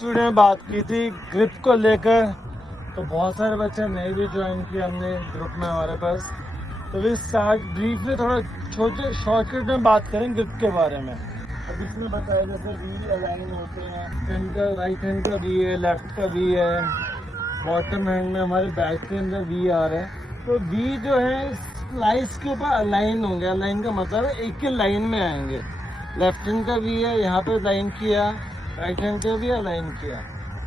Studio में बात की थी ग्रिप को लेकर, तो बहुत सारे बच्चे नए भी ज्वाइन किए हमने ग्रुप में हमारे पास। तो वी स्टार्ट ब्रीफ में थोड़ा छोटे शॉर्टकट में बात करें ग्रिप के बारे में। अब इसमें बताया जैसे वी अलाइन होते हैं, फ्रंट का राइट हैंड का वी है, लेफ्ट का वी है, बॉटम हैंड में हमारे बैक के अंदर वी आ रहा है। तो वी जो है स्लाइस के ऊपर अलाइन होंगे। अलाइन का मतलब है एक ही लाइन में आएंगे। लेफ्ट हैंड का वी है, यहाँ पे लाइन किया, राइट हैंड का भी अलाइन किया।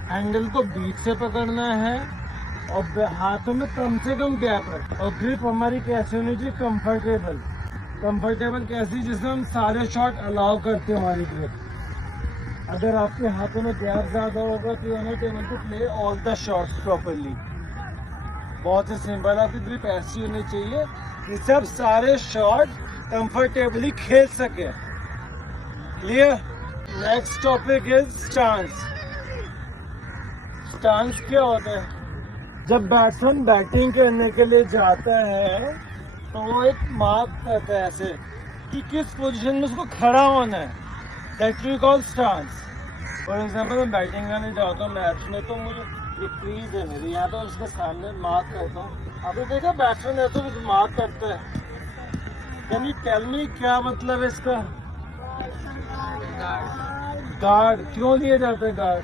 हैंडल को बीच से पकड़ना है और हाथों में कम से कम गैप रख। और ग्रिप हमारी कैसी होनी चाहिए? कंफर्टेबल। कंफर्टेबल कैसी? जिसमें हम सारे शॉट अलाउ करते हैं हमारी ग्रिप। अगर आपके हाथों में गैप ज़्यादा होगा तो you are not able to play all the shots properly. बहुत ही सिंपल, आपकी ग्रिप ऐसी होनी चाहिए जिससे आप सारे शॉट कंफर्टेबली खेल सके। Clear? Next topic is stance. Stance क्या होता है? जब बैट्समैन बैटिंग करने के लिए जाता है तो वो एक मार्क करता है ऐसे कि किस पोजीशन में उसको खड़ा होना है। That we call stance. For example मैं बैटिंग करने जाता हूँ मैच में, तो मुझे एक क्रीज है मेरी, यहाँ पे उसके सामने मार्क करता हूँ। आपने देखा बैट्समैन है तो मार्क करता है। कैन यू टेल मी क्या मतलब है इसका? गार्ड। क्यों लिए जाते हैं गार्ड?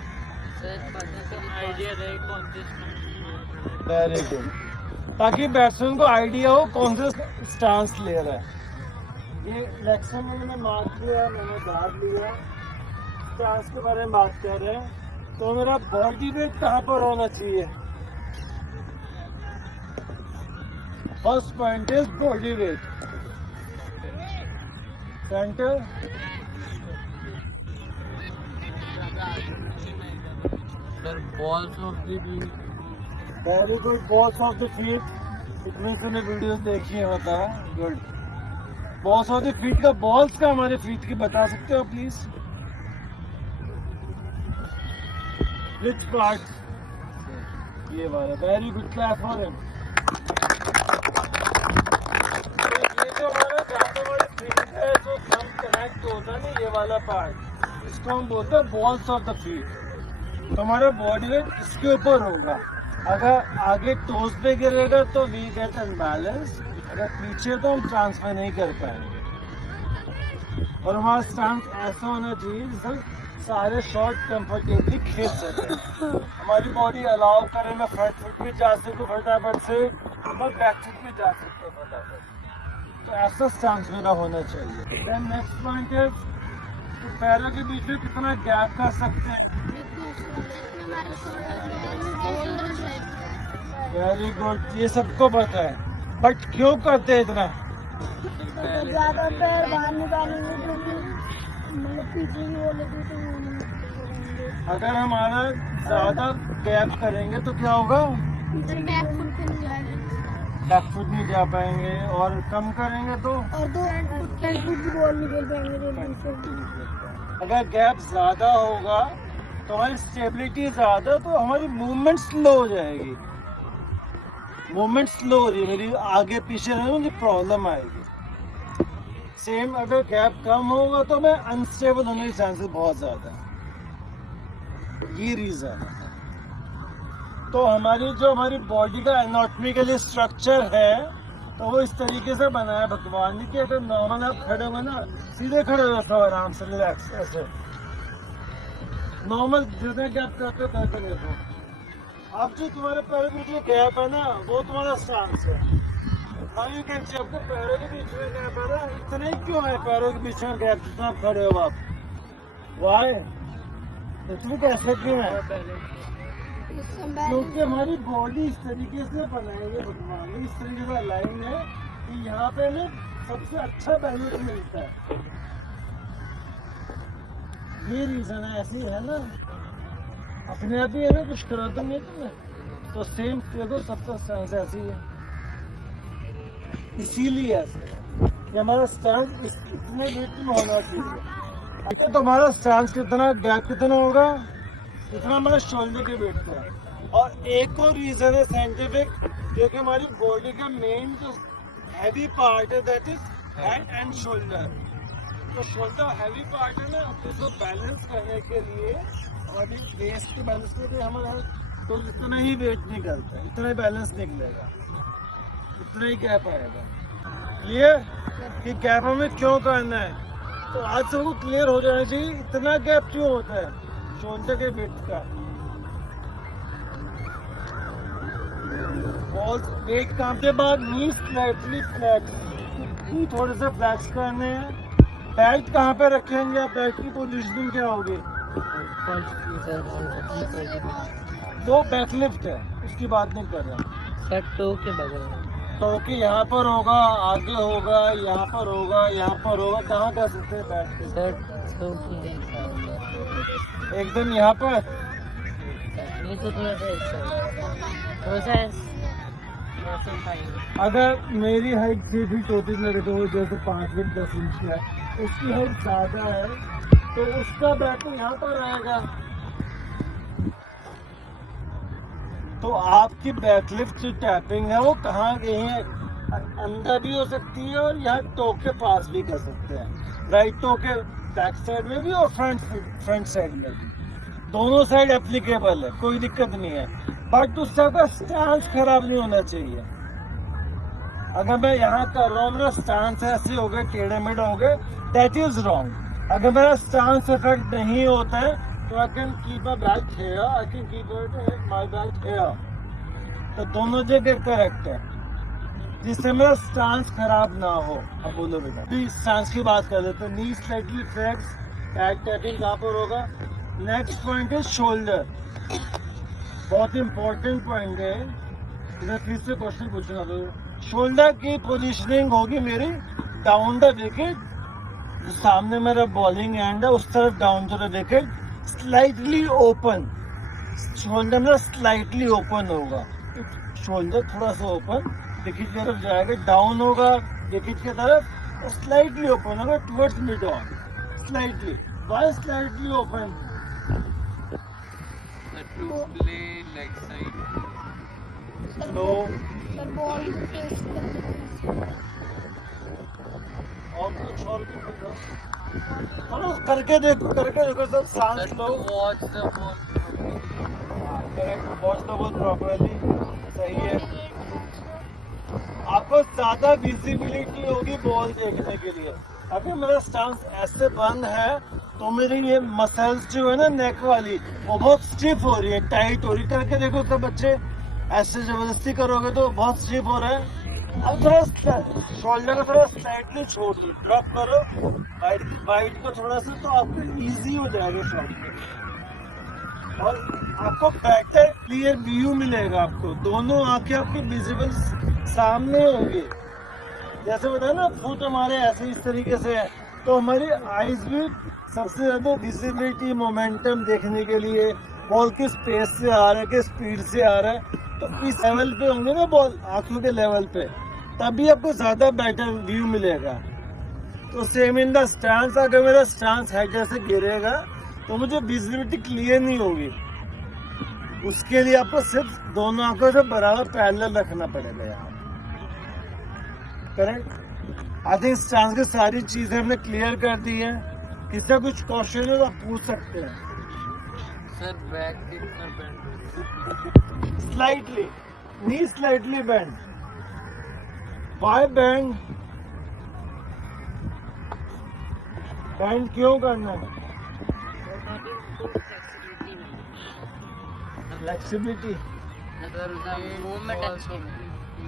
वेरी गुड, ताकि बैट्समैन को आइडिया हो कौन से स्टांस ले रहा है। ये लेक्चर में मैंने मार्क किया, मैंने गार्ड लिया। स्टांस के बारे में बात कर रहे हैं, तो मेरा बॉडी वेट कहाँ पर होना चाहिए? First point is body weight. Centre, balls of the feet. Very good. Balls of the feet. इतने से वीडियो देखिए होता है। Good. Balls of the feet का, बॉल्स का हमारे फीट की बता सकते हो प्लीज? Which part? ये वाला। Very good, clap for him. ये जो हमारा जहाँ पे हमारी फीट है, जो थंब कनेक्ट होता है ना, ये वाला पार्ट, इसको हम बोलते हैं बॉल्स ऑफ द फीट। तो हमारा बॉडी वेट इसके ऊपर होगा। अगर आगे टोस पे गिरेगा तो वी गेट अनबैलेंस, अगर पीछे तो हम ट्रांसफर नहीं कर पाएंगे। और हमारा स्टांस ऐसा होना चाहिए जिससे सारे शॉट कंफर्टेबली खेल सके। हमारी बॉडी अलाउ करे, मैं फ्रंट फुट में जा सकूँ फटाफट से, मैं बैक फुट में जा सकता हूँ फटाफट। तो ऐसा स्टांस मेरा होना चाहिए। देन नेक्स्ट पॉइंट है कि पैरों के बीच में कितना गैप कर सकते हैं। वेरी गुड, ये सबको पता है, बट क्यों करते हैं इतना? ज्यादा पैर बाहर निकालेंगे तो मतलब पीछे ही वो लगे तो अगर हमारा ज्यादा गैप करेंगे तो क्या होगा? बैक फुट नहीं जा पाएंगे, और कम करेंगे तो और तो फ्रंट फुट की बॉल निकल जाएंगे। अगर गैप ज्यादा होगा तो हमारी स्टेबिलिटी ज्यादा, तो हमारी मूवमेंट स्लो हो जाएगी। मूवमेंट स्लो हो रही है मेरी, आगे पीछे है, मुझे प्रॉब्लम आएगी। सेम अगर गैप कम होगा तो मैं अनस्टेबल होने के चांसेस बहुत ज्यादा है। ये रीजन है। तो हमारी बॉडी का एनाटॉमिकली स्ट्रक्चर है, तो वो इस तरीके से बनाया भगवान ने कि अगर नॉर्मल आप खड़े हो ना, सीधे खड़े हो जाते हो आराम से, रिलैक्स ऐसे नॉर्मल जितना गैप करते हो करते रहते हो। अब जो तुम्हारे पैरों के बीच में गैप है ना, वो तुम्हारा स्टांस है। नाउ यू कैन सी आपके पैरों के बीच में गैप है ना, इतना ही क्यों है पैरों के बीच में गैप जितना आप खड़े हो आप? वाई? इतनी कैसे क्यों है? क्योंकि हमारी बॉडी इस तरीके से बनाई है भगवान ने, इस तरीके का लाइन है कि यहाँ पे ना सबसे अच्छा बैलेंस मिलता है। ये रीजन है, ऐसी है ना, अपने आप ही है ना, कुछ करा तो नहीं तुम्हें, तो सेम देखो सबका स्टांस ऐसी है। इसीलिए ऐसे ये हमारा स्टांस इतने वेट में होना चाहिए। तो हमारा स्टांस कितना, गैप कितना होगा? इतना हमारा शोल्डर के वेट का। और एक और रीजन है साइंटिफिक, क्योंकि हमारी बॉडी का मेन जो हैवी पार्ट है that is head and shoulder. तो शोल्डर हैवी पार्ट है ना, उसको बैलेंस करने के लिए और ये बेस के बैलेंस पे भी हमारा तो इतना ही वेट नहीं करता, इतना ही बैलेंस निकलेगा, इतना ही गैप आएगा। क्लियर कि गैप हमें क्यों करना है, तो आज सबको क्लियर हो जाना चाहिए इतना गैप क्यों होता है शोल्डर के वेट का। और वेट काम के बाद नी स्लाइटली फ्लैट, नी थोड़े से फ्लैक्स करने हैं। बेल्ट कहाँ पे रखेंगे आप, बेल्ट की पोजीशनिंग क्या होगी? वो बैकलिफ्ट है, उसकी बात नहीं कर रहा। सर टो के बगल में, तो कि यहाँ पर होगा, आगे होगा, यहाँ पर होगा, यहाँ पर होगा, कहाँ कर सकते हैं बैठ के? सर टो के सामने। एकदम यहाँ पर। ये तो थोड़ा सा थोड़ा सा अगर मेरी हाइट 6 फीट होती मेरे को जैसे 5 फीट 10 इंच है, उसकी हाइट ज़्यादा है तो उसका बैक तो यहाँ पर आएगा। तो आपकी बैकलिफ्ट जो टैपिंग है वो कहाँ गई है, अंदर भी हो सकती है और यहाँ टो के पास भी कर सकते हैं, राइट टो के बैक साइड में भी और फ्रंट साइड में भी, दोनों साइड एप्लीकेबल है, कोई दिक्कत नहीं है। बट उसका स्टांस खराब नहीं होना चाहिए। अगर मैं यहाँ कर रहा हूँ, मेरा स्टांस ऐसे हो गए, टेढ़े मेढ़े हो गए, दैट इज रॉन्ग। अगर मेरा स्टांस इफेक्ट नहीं होता है तो I can keep my back here, I can keep my back here, तो दोनों जगह करेक्ट है जिससे मेरा स्टांस खराब ना हो। अब बोलो बेटा, अभी स्टांस की बात कर लेते हैं। नी स्लाइटली फ्लेक्स, बैक टैपिंग कहाँ पर होगा? नेक्स्ट पॉइंट है शोल्डर, बहुत इंपॉर्टेंट पॉइंट है, इधर फिर से क्वेश्चन पूछना। तो शोल्डर की पोजीशनिंग होगी मेरी डाउन द विकेट, सामने मेरा बॉलिंग एंड है उस तरफ down to the wicket, slightly open, shoulder मेरा स्लाइटली ओपन होगा, शोल्डर थोड़ा सा ओपन विकेट की तरफ जाएगा, डाउन होगा विकेट की तरफ और स्लाइटली ओपन होगा towards mid on, slightly. Why slightly open? to play like side. तो सर बॉल टेस्ट और कुछ और भी बताओ, चलो करके देखो सब सांस लो। Watch the ball. Correct, watch the ball properly, सही है। आपको ज्यादा विजिबिलिटी होगी बॉल देखने के लिए। अगर मेरा स्टांस ऐसे बंद है तो मेरी ये मसल्स जो है ना नेक वाली वो बहुत स्टिफ हो रही है, टाइट हो रही है। करके देखो सब बच्चे, ऐसे जबरदस्ती करोगे तो बहुत स्टिफ हो रहा है। अब थोड़ा शोल्डर को थोड़ा स्लाइटली छोड़ दो, ड्रॉप करो वाइट को थोड़ा सा, तो आपको इजी हो जाएगा शॉट और आपको बेटर क्लियर व्यू मिलेगा। आपको दोनों आंखें आपकी विजिबल सामने होंगी। जैसे बताया ना फुट हमारे ऐसे इस तरीके से है, तो हमारी आईज भी सबसे ज्यादा विजिबिलिटी मोमेंटम देखने के लिए, बॉल किस पेस से आ रहा है, किस स्पीड से आ रहा है, तो इस लेवल पे होंगे ना बॉल आंखों के लेवल पे, तभी आपको ज्यादा बेटर व्यू मिलेगा। तो सेम इन द स्टांस, अगर मेरा स्टांस हाइट से गिरेगा तो मुझे विजिबिलिटी क्लियर नहीं होगी। उसके लिए आपको सिर्फ दोनों आंखों से बराबर पैरेलल रखना पड़ेगा यहाँ। करेक्ट। आई थिंक स्टांस की सारी चीजें हमने क्लियर कर दी है। किसी कुछ क्वेश्चन है तो आप पूछ सकते हैं। सर बैक कितना bend? Slightly, knee slightly bend. Why bend? Bend क्यों करना है? फ्लेक्सिबिलिटी,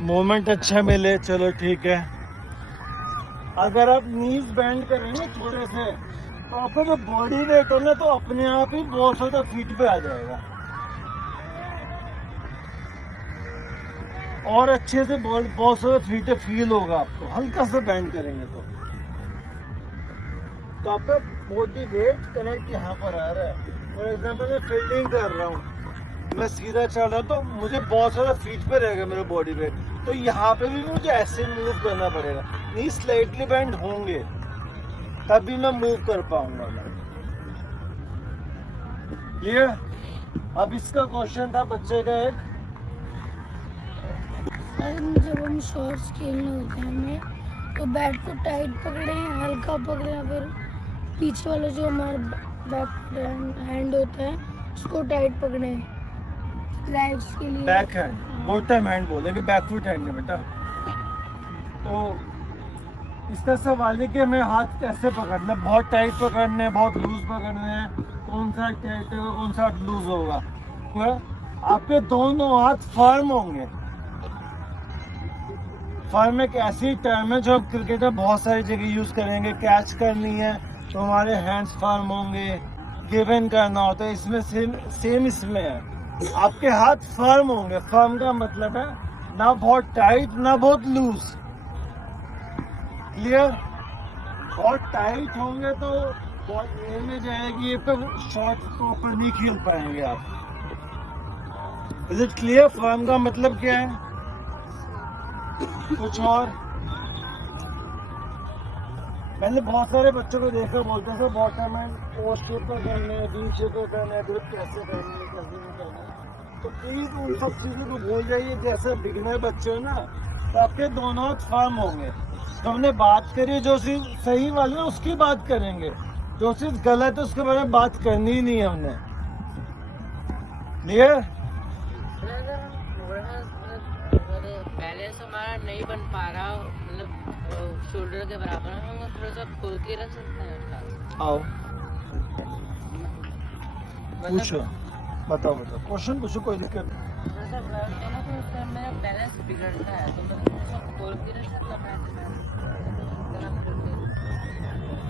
मूवमेंट अच्छा मिले। चलो ठीक है। अगर आप नीज बेंड करेंगे थोड़े से तो आपका जो बॉडी वेट हो ना तो अपने आप ही बहुत ज्यादा फीट पे आ जाएगा और अच्छे से बहुत ज्यादा फीट फील होगा आपको। हल्का सा बेंड करेंगे तो आपका बॉडी वेट कनेक्ट यहाँ पर आ रहा है। फॉर एग्जाम्पल मैं फील्डिंग कर रहा हूँ, मैं सीधा चल रहा हूँ तो मुझे बहुत सारा फीट पे रहेगा मेरा बॉडी वेट, तो यहाँ पे भी मुझे ऐसे मूव करना पड़ेगा। नी स्लाइटली बेंड होंगे तभी मैं मूव कर पाऊंगा। क्लियर? अब इसका क्वेश्चन था बच्चे का एक, जब हम शॉट्स खेलने होते हैं हमें तो बैट को टाइट पकड़े, हल्का पकड़े, या फिर पीछे वाला जो हमारा बैक हैंड होता है इसको टाइट पकड़े स्लाइड्स के लिए। Back hand, both time hand बोलेंगे, बैक फुट हैंड है बेटा। तो इसका सवाल है कि हमें हाथ कैसे पकड़ना है, बहुत टाइट पकड़ना है, बहुत लूज पकड़ना है, कौन सा टाइट होगा कौन सा लूज होगा। तो आपके दोनों हाथ फर्म होंगे। फर्म एक ऐसी टर्म है जो हम क्रिकेटर बहुत सारी जगह यूज करेंगे। कैच करनी है तो हमारे हैंड्स फर्म होंगे, गिवन करना होता है, इसमें सेम इसमें है। आपके हाथ फर्म होंगे। फर्म का मतलब है ना बहुत टाइट ना बहुत लूज। क्लियर? बहुत टाइट होंगे तो बॉल ए में जाएगी, ये पर शॉट प्रॉपर नहीं खेल पाएंगे आप। Is it clear? फर्म का मतलब क्या है? कुछ और? मैंने बहुत सारे बच्चों को देखा बोलते थे बॉटम एंड पोस्ट के ऊपर करने हैं, नीचे को करना है, ग्रिप कैसे करनी है, कैसे नहीं करना है। तो प्लीज उन सब चीजों को भूल जाइए। जैसे बिगिनर बच्चे हो ना, तो आपके दोनों हाथ फर्म होंगे। तो हमने बात करी जो चीज सही वाली है उसकी बात करेंगे, जो चीज गलत है उसके बारे में बात करनी ही नहीं है हमने। क्लियर? बैलेंस हमारा नहीं बन पा रहा, मतलब शोल्डर के बराबर, हम थोड़ा सा खोल के रख सकते हैं। आओ मतलब पूछो, बताओ क्वेश्चन पूछो, कोई दिक्कत नहीं। मतलब ना तो उससे मेरा बैलेंस बिगड़ता है, तो मैं थोड़ा सा खोल के रख सकता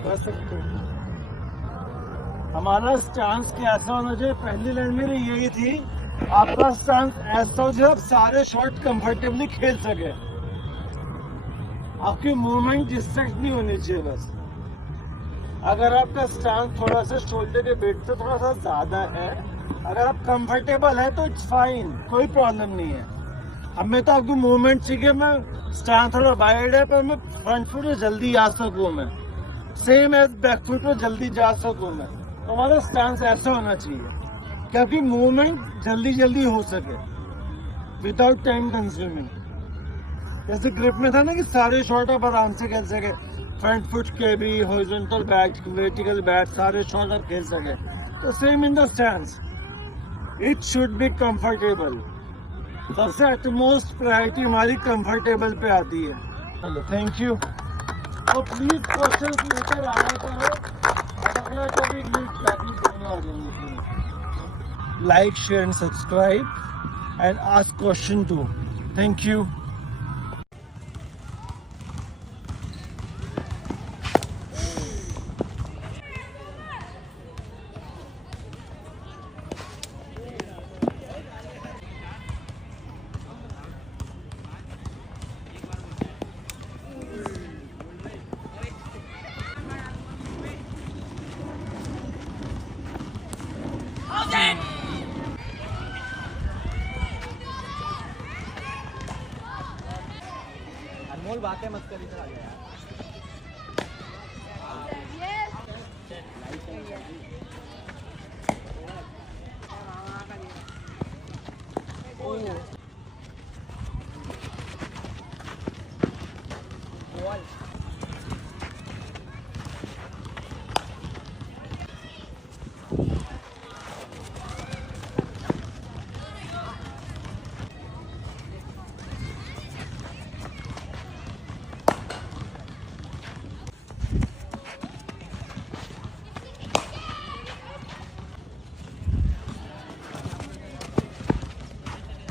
कर सकते हो। हमारा स्टांस कैसा होना चाहिए? पहली लाइन मेरी यही थी, आपका स्टांस ऐसा हो जो आप सारे शॉट कंफर्टेबली खेल सके। आपकी मूवमेंट डिस्ट्रैक्ट नहीं होनी चाहिए बस। अगर आपका स्टांस थोड़ा सा शोल्डर के वेट से थोड़ा सा ज्यादा है, अगर आप कंफर्टेबल है तो इट्स फाइन, कोई प्रॉब्लम नहीं है। अब मैं तो आपकी मूवमेंट चाहिए, मैं स्टांस थोड़ा वाइड है पर मैं फ्रंट फुट में जल्दी आ सकूं, मैं सेम एज बैक फुट में जल्दी जा सकूं मैं। तो हमारा स्टांस ऐसा होना चाहिए क्योंकि मूवमेंट जल्दी जल्दी हो सके विदाउट टाइम कंज्यूमिंग। जैसे ग्रिप में था ना कि सारे शॉट आप आराम से खेल सके, फ्रंट फुट के भी, हॉरिजॉन्टल बैट, वर्टिकल बैट, सारे शॉट आप खेल सके। तो same in the stance, it should be comfortable. सबसे एटमोस्ट प्रायोरिटी हमारी कंफर्टेबल पे आती है। चलो थैंक यू। तो प्लीज क्वेश्चन लेकर आया करो, अगला टॉपिक दोनों आ जाएंगे। Like, share and subscribe and ask question too. Thank you. अनमोल बातें मत कर, इधर आ जा यार।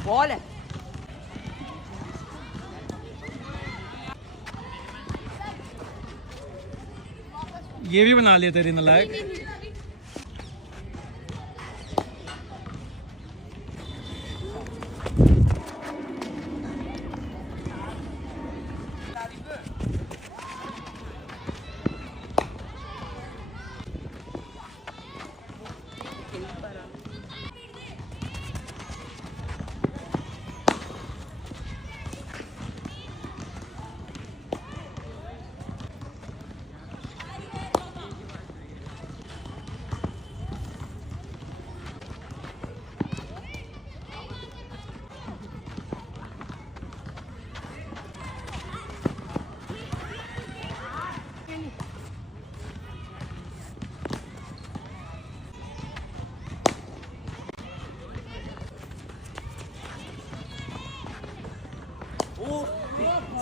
बॉल है। ये भी बना लिया तेरी नलायक।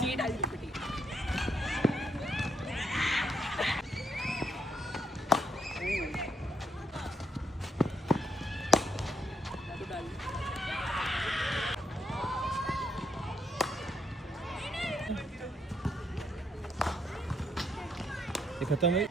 ये खत्म है।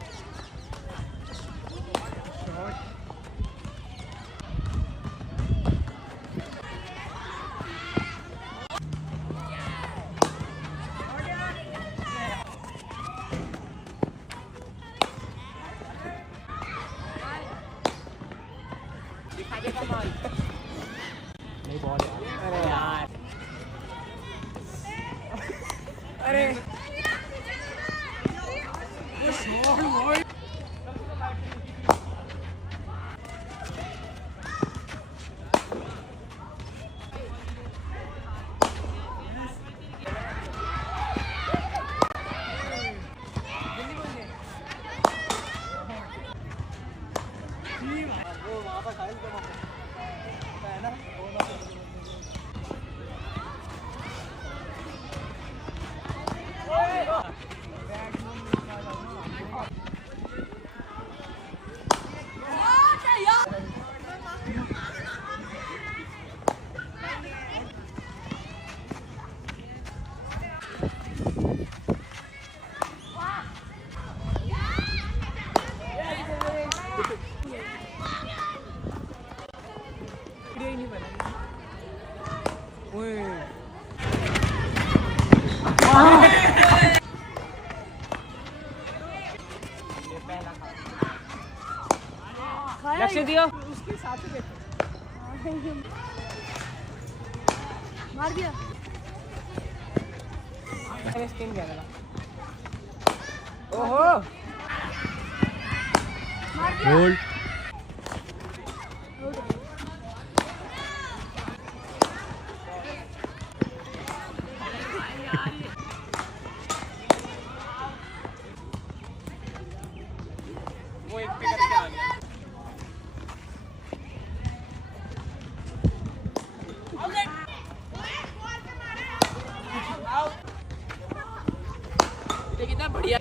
नहीं बॉल यार। अरे यार अरे वो वहाँ पर खाइल तो है ना। लक्ष्य दियो उसके साथ ही बैठे मार दिया। स्किन क्या लगा? ओहो मार दिया। होल्ड। वो एक पे करके आ गया। कितना बढ़िया